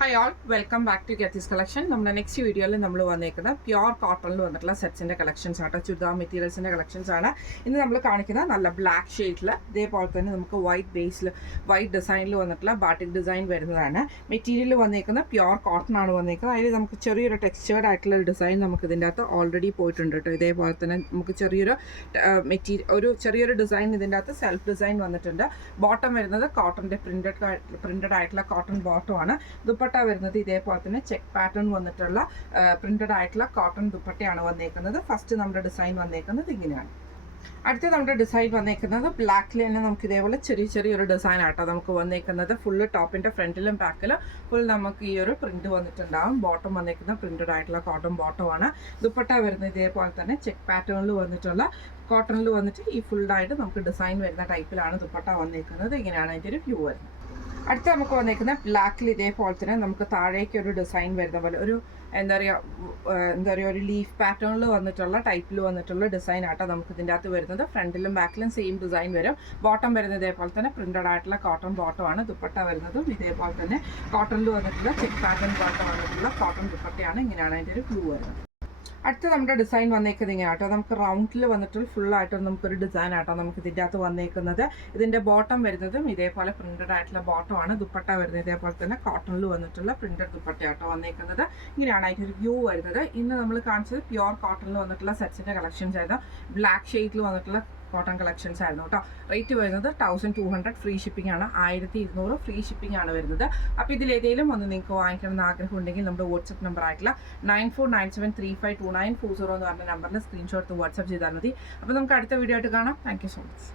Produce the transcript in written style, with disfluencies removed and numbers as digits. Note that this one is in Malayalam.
Hi all welcome back to ഗെത്തീസ് കളക്ഷൻ. നമ്മുടെ നെക്സ്റ്റ് വീഡിയോയിൽ നമ്മൾ വന്നേക്കുന്നത് പ്യുവർ കോട്ടണിൽ വന്നിട്ടുള്ള സെറ്റ്സിൻ്റെ കളക്ഷൻസ് ആട്ടോ, ചുരിദാർ മെറ്റീരിയൽസിൻ്റെ കളക്ഷൻസ് ആണ്. ഇന്ന് നമ്മൾ കാണിക്കുന്നത് നല്ല ബ്ലാക്ക് ഷെയ്ഡിൽ ഇതേപോലെ തന്നെ നമുക്ക് വൈറ്റ് ബേസിൽ വൈറ്റ് ഡിസൈനിൽ വന്നിട്ടുള്ള ബാട്ടിക് ഡിസൈൻ വരുന്നതാണ്. മെറ്റീരിയൽ വന്നേക്കുന്നത് പ്യുവർ കോട്ടൺ ആണ് വന്നേക്കുന്നത്. അതിൽ നമുക്ക് ചെറിയൊരു ടെക്സ്ചേർഡ് ആയിട്ടുള്ള ഒരു ഡിസൈൻ നമുക്ക് ഇതിൻ്റെ അകത്ത് ഓൾറെഡി പോയിട്ടുണ്ട് കേട്ടോ. ഇതേപോലെ തന്നെ നമുക്ക് ചെറിയൊരു ഡിസൈൻ ഇതിൻ്റെ അകത്ത് സെൽഫ് ഡിസൈൻ വന്നിട്ടുണ്ട്. ബോട്ടം വരുന്നത് കോട്ടൻ്റെ പ്രിൻറ്റഡ് ആയിട്ടുള്ള കോട്ടൺ ബോട്ടം ആണ്. ദുപ്പട്ട വരുന്നത് ഇതേപോലെ തന്നെ ചെക്ക് പാറ്റേൺ വന്നിട്ടുള്ള പ്രിന്റഡ് ആയിട്ടുള്ള കോട്ടൺ ദുപ്പട്ടയാണ് വന്നേക്കുന്നത്. ഫസ്റ്റ് നമ്മുടെ ഡിസൈൻ വന്നേക്കുന്നത് ഇങ്ങനെയാണ്. അടുത്ത നമ്മുടെ ഡിസൈൻ വന്നേക്കുന്നത് ബ്ലാക്കിൽ തന്നെ നമുക്ക് ഇതേപോലെ ചെറിയൊരു ഡിസൈൻ ആട്ടോ നമുക്ക് വന്നേക്കുന്നത്. ഫുള്ള് ടോപ്പിൻ്റെ ഫ്രണ്ടിലും ബാക്കിലും ഫുൾ നമുക്ക് ഈ ഒരു പ്രിന്റ് വന്നിട്ടുണ്ടാവും. ബോട്ടം വന്നേക്കുന്ന പ്രിന്റഡ് ആയിട്ടുള്ള കോട്ടൺ ബോട്ടമാണ്. ദുപ്പട്ട വരുന്നത് ഇതേപോലെ തന്നെ ചെക്ക് പാറ്റേണിൽ വന്നിട്ടുള്ള കോട്ടണിൽ വന്നിട്ട് ഈ ഫുള്ളായിട്ട് നമുക്ക് ഡിസൈൻ വരുന്ന ടൈപ്പിലാണ് ദുപ്പട്ട വന്നേക്കുന്നത്. ഇങ്ങനെയാണ് അതിൻ്റെ ഒരു വ്യൂ വരുന്നത്. അടുത്ത നമുക്ക് വന്നേക്കുന്ന ബ്ലാക്കിൽ ഇതേപോലെ തന്നെ നമുക്ക് താഴേക്ക് ഒരു ഡിസൈൻ വരുന്ന പോലെ ഒരു എന്താ പറയുക ഒരു ലീഫ് പാറ്റേണിൽ വന്നിട്ടുള്ള ടൈപ്പിൽ വന്നിട്ടുള്ള ഡിസൈൻ ആട്ടോ നമുക്ക് ഇതിൻ്റെ അകത്ത് വരുന്നത്. ഫ്രണ്ടിലും ബാക്കിലും സെയിം ഡിസൈൻ വരും. ബോട്ടം വരുന്നത് ഇതേപോലെ തന്നെ പ്രിന്റഡ് ആയിട്ടുള്ള കോട്ടൺ ബോട്ടമാണ്. ദുപ്പട്ട വരുന്നതും ഇതേപോലെ തന്നെ കോട്ടണിൽ വന്നിട്ടുള്ള ചെക്ക് പാറ്റേൺ ബോട്ടം വന്നിട്ടുള്ള കോട്ടൺ ദുപ്പട്ടയാണ്. ഇങ്ങനെയാണ് അതിൻ്റെ ഒരു വ്യൂ വരുന്നത്. അടുത്ത നമ്മുടെ ഡിസൈൻ വന്നേക്കുന്നത് ഇങ്ങനെ ആട്ടോ, നമുക്ക് റൗണ്ടിൽ വന്നിട്ട് ഫുള്ളായിട്ട് നമുക്കൊരു ഡിസൈൻ ആട്ടോ നമുക്ക് ഇതിൻ്റെ അകത്ത് വന്നേക്കുന്നത്. ഇതിൻ്റെ ബോട്ടം വരുന്നതും ഇതേപോലെ പ്രിന്റഡ് ആയിട്ടുള്ള ബോട്ടമാണ്. ദുപ്പട്ട വരുന്നത് ഇതേപോലെ തന്നെ കോട്ടണിൽ വന്നിട്ടുള്ള പ്രിന്റഡ് ദുപ്പട്ടയാട്ടോ വന്നേക്കുന്നത്. ഇങ്ങനെയാണ് അതിൻ്റെ ഒരു വ്യൂ വരുന്നത്. ഇന്ന് നമ്മൾ കാണിച്ചത് പ്യുവർ കോട്ടണിൽ വന്നിട്ടുള്ള സെറ്റ്സിൻ്റെ കളക്ഷൻസ് ആയിരുന്നു. ബ്ലാക്ക് ഷെയ്ഡിൽ വന്നിട്ടുള്ള കോട്ടൺ കളക്ഷൻസ് ആയിരുന്നു കേട്ടോ. റേറ്റ് വരുന്നത് 1200 ഫ്രീ ഷിപ്പിംഗ് ആണ്. 1200 ഫ്രീ ഷിപ്പിംഗ് ആണ് വരുന്നത്. അപ്പോൾ ഇതിലേതെങ്കിലും ഒന്ന് നിങ്ങൾക്ക് വാങ്ങിക്കണമെന്ന് ആഗ്രഹം ഉണ്ടെങ്കിൽ നമ്മുടെ വാട്സപ്പ് നമ്പർ ആയിട്ടുള്ള 9497352940 എന്ന് പറഞ്ഞ നമ്പറിൽ സ്ക്രീൻഷോട്ട് വാട്സപ്പ് ചെയ്താൽ മതി. അപ്പോൾ നമുക്ക് അടുത്ത വീഡിയോ ആയിട്ട് കാണാം. Thank you so much.